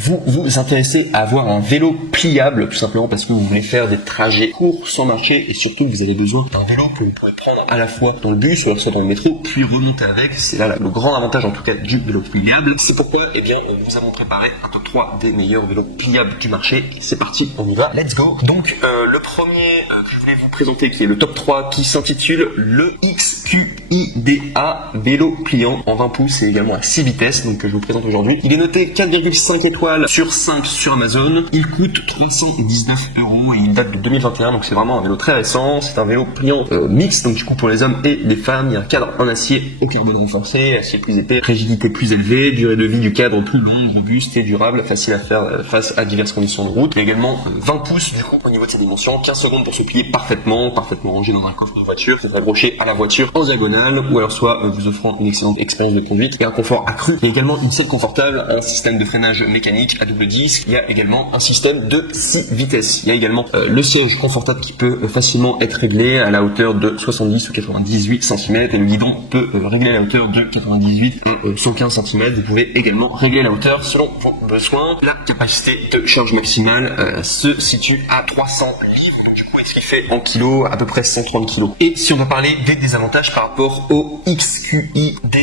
vous vous intéressez à avoir un vélo pliable, tout simplement parce que vous voulez faire des trajets courts sans marcher et surtout vous avez besoin d'un vélo que vous pourrez prendre à la fois dans le bus ou soit dans le métro puis remonter avec. C'est là le grand avantage en tout cas du vélo pliable. C'est pourquoi nous avons préparé un top 3 des meilleurs vélos pliables du marché. C'est parti, on y va, let's go. Donc le premier que je voulais vous présenter qui est le top 3 qui s'intitule le XQIDA vélo pliant en 20 pouces et également à 6 vitesses, donc que je vous présente aujourd'hui. Il est noté 4,5 étoiles sur 5 sur Amazon. Il coûte 319 € et il date de 2021, donc c'est vraiment un vélo très récent. C'est un vélo pliant mixte, donc du coup pour les hommes et les femmes. Il y a un cadre en acier au carbone renforcé, acier plus épais, rigidité plus élevée, durée de vie du cadre plus longue, robuste et durable, facile à faire face à diverses conditions de route. Il y a également 20 pouces du coup au niveau de ses dimensions, 15 secondes pour se plier parfaitement rangé dans un coffre de voiture, c'est accroché à la voiture en diagonale ou alors soit vous offrant une excellente expérience de conduite et un confort accru. Il y a également une selle confortable, un système de freinage mécanique à double disque. Il y a également un système de 6 vitesses. Il y a également le siège confortable qui peut facilement être réglé à la hauteur de 70 ou 98 cm et le guidon peut régler la hauteur de 98 à 115 cm. Vous pouvez également régler la hauteur selon vos besoins. La capacité de charge maximale se situe à 300 livres. Du coup, ce qui fait en kilos à peu près 130 kg. Et si on va parler des désavantages par rapport au XQIDA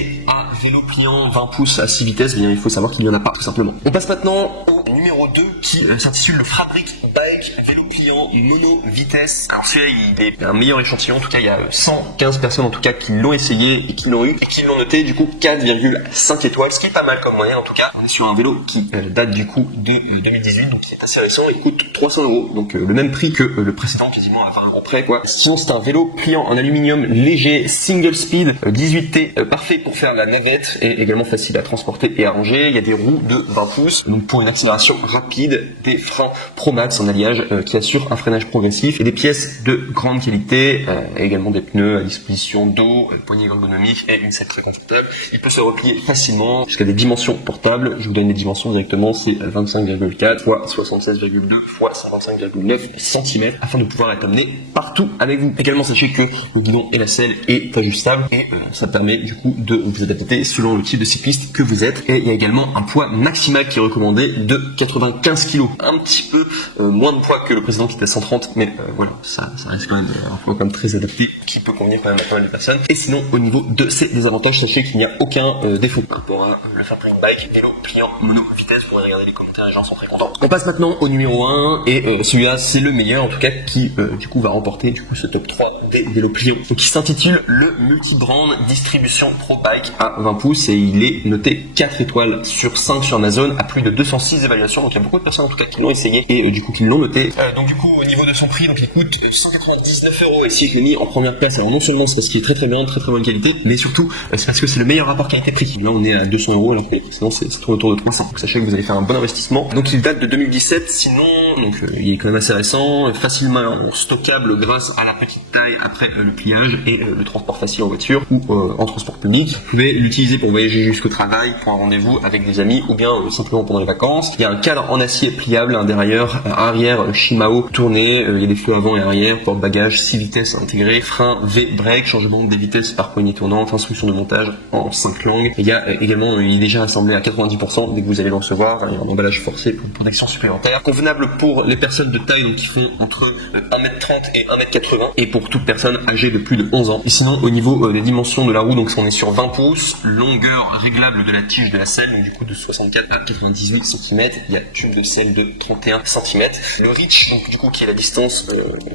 vélo pliant 20 pouces à 6 vitesses, bien il faut savoir qu'il n'y en a pas tout simplement. On passe maintenant au numéro 2 qui s'intitule le Fabric Bike vélo pliant mono vitesse. Alors celui-là il est un meilleur échantillon, en tout cas il y a 115 personnes en tout cas qui l'ont essayé et qui l'ont eu et qui l'ont noté du coup 4,5 étoiles, ce qui est pas mal comme moyenne en tout cas. On est sur un vélo qui date du coup de 2018, donc qui est assez récent. Il coûte 300 €, donc le même prix que le précédent, quasiment à 20 € près quoi. Sinon c'est un vélo pliant en aluminium léger, single speed, 18T, parfait pour faire la navette et également facile à transporter et à ranger. Il y a des roues de 20 pouces, donc pour une accélération rapide, des freins Pro Max en alliage qui assurent un freinage progressif et des pièces de grande qualité, également des pneus à disposition d'eau, poignée ergonomique et une selle très confortable. Il peut se replier facilement jusqu'à des dimensions portables. Je vous donne les dimensions directement, c'est 25,4 x 76,2 x 125,9 cm afin de pouvoir être amené partout avec vous. Également sachez que le guidon et la selle est ajustable et ça permet du coup de vous adapter selon le type de cycliste que vous êtes. Et il y a également un poids maximal qui est recommandé de 95 kg, un petit peu moins de poids que le précédent qui était à 130, mais voilà, ça reste quand même un poids quand même très adapté qui peut convenir quand même à pas mal de personnes. Et sinon au niveau de ces désavantages, sachez qu'il n'y a aucun défaut par rapport à le Fabric Bike vélo pliant mono vitesse. Vous pourrez regarder les commentaires, les gens sont très contents. On passe maintenant au numéro 1 et celui-là c'est le meilleur en tout cas qui du coup va remporter du coup ce top 3 des vélos pliants. Donc il s'intitule le Multibrand Distribution Pro Bike à 20 pouces et il est noté 4 étoiles sur 5 sur Amazon à plus de 206 évaluations. Donc il y a beaucoup de personnes en tout cas qui l'ont essayé et du coup qui l'ont noté. Donc du coup au niveau de son prix, donc il coûte 199 € et si je l'ai mis en première place, alors non seulement c'est parce qu'il est très bien, très bonne qualité, mais surtout c'est parce que c'est le meilleur rapport qualité-prix. Là on est à 200 € alors que les précédents c'est autour de 300. Donc sachez que vous allez faire un bon investissement. Donc il date de 2017, sinon donc il est quand même assez récent, facilement stockable grâce à la petite taille après le pliage et le transport facile en voiture ou en transport public. Vous pouvez l'utiliser pour voyager jusqu'au travail, pour un rendez-vous avec des amis ou bien simplement pendant les vacances. Il y a un cadre en acier pliable, un dérailleur arrière Shimano tourné, il y a des feux avant et arrière, porte-bagages, 6 vitesses intégrées, frein V-brake, changement des vitesses par poignée tournante, instruction de montage en 5 langues. Il y a également, il est déjà assemblé à 90% dès que vous allez le recevoir, il y a un emballage forcé pour une protection supplémentaire. Convenable pour les personnes de taille donc, qui font entre 1m30 et 1m80 et pour toute personne âgée de plus de 11 ans. Et sinon au niveau des dimensions de la roue, donc on est sur 20 pouces, longueur réglable de la tige de la selle, donc du coup de 64 à 98 cm, il y a tube de selle de 31 cm. Le reach, donc du coup qui est la distance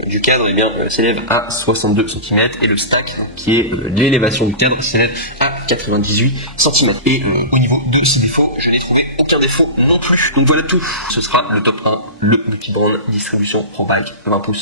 du cadre, eh bien s'élève à 62 cm et le stack qui est l'élévation du cadre s'élève à 98 cm. Et au niveau de ses défauts, je n'ai trouvé aucun défaut non plus. Donc voilà tout. Ce sera le top 1, le Multibrand Distribution Pro Bike 20 pouces.